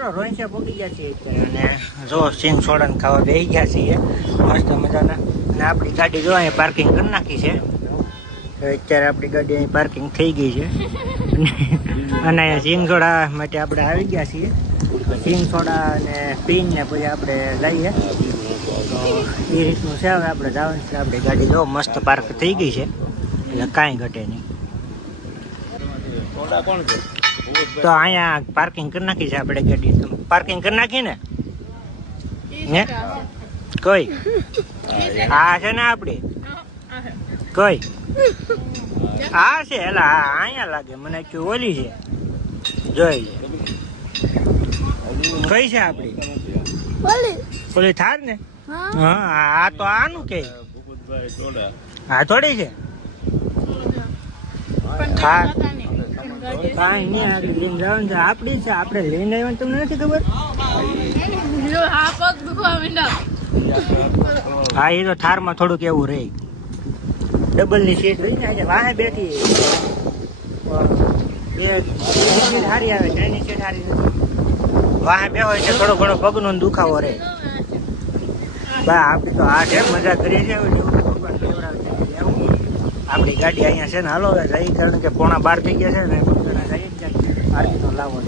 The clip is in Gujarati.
મિત્રો રોહિંચા પોગી ગયા છીએ અત્યારે અને જો સિંગ સોડા ખાવા બેસી ગયા છીએ મસ્ત મજાના. અને આપણી ગાડી જો અહીંયા પાર્કિંગ કરી નાખી છે. અત્યારે આપણી ગાડી અહીં પાર્કિંગ થઈ ગઈ છે અને અહીંયા સિંગ સોડા માટે આપણે આવી ગયા છીએ. સિંગ સોડા અને પીને પછી આપણે જઈએ તો એ રીતનું છે. હવે આપણે જવાનું છે. આપણી ગાડી જો મસ્ત પાર્ક થઈ ગઈ છે એટલે કાંઈ ઘટે નહીં. તો અહીંયા પાર્કિંગ કરી નાખી છે આપણે ગાડી. પાર્કિંગ કરી નાખી ને હે કોઈ આ છે ને આપડી કોઈ આ છે એલા અહીંયા લાગે મને ઓલી છે જોઈ કઈ છે આપડી ઓલી થાર ને. હા આ તો આનું કે આ થોડી છે થાર કાંઈ નહીં આગળ લઈને જવાનું છે. આપડી છે આપણે લઈને આવ્યા તમને નથી ખબર. હા એ તો થારમાં થોડુંક એવું રહે. ડબલ ની સીટ રહી ને આજે વાહે બેઠી સારી આવે છે એની સીટ સારી નથી. વાહે બે હોય છે થોડો ઘણો પગનો દુખાવો રહે. બા આપડી તો આ છે મજા કરીએ છીએ ભગવાન કેવડાવે છે આપણી ગાડી અહીંયા છે ને હાલો જઈ કારણ કે 11:30 થઈ ગયા છે ને જઈ જ જાય આરતી નો લાવો.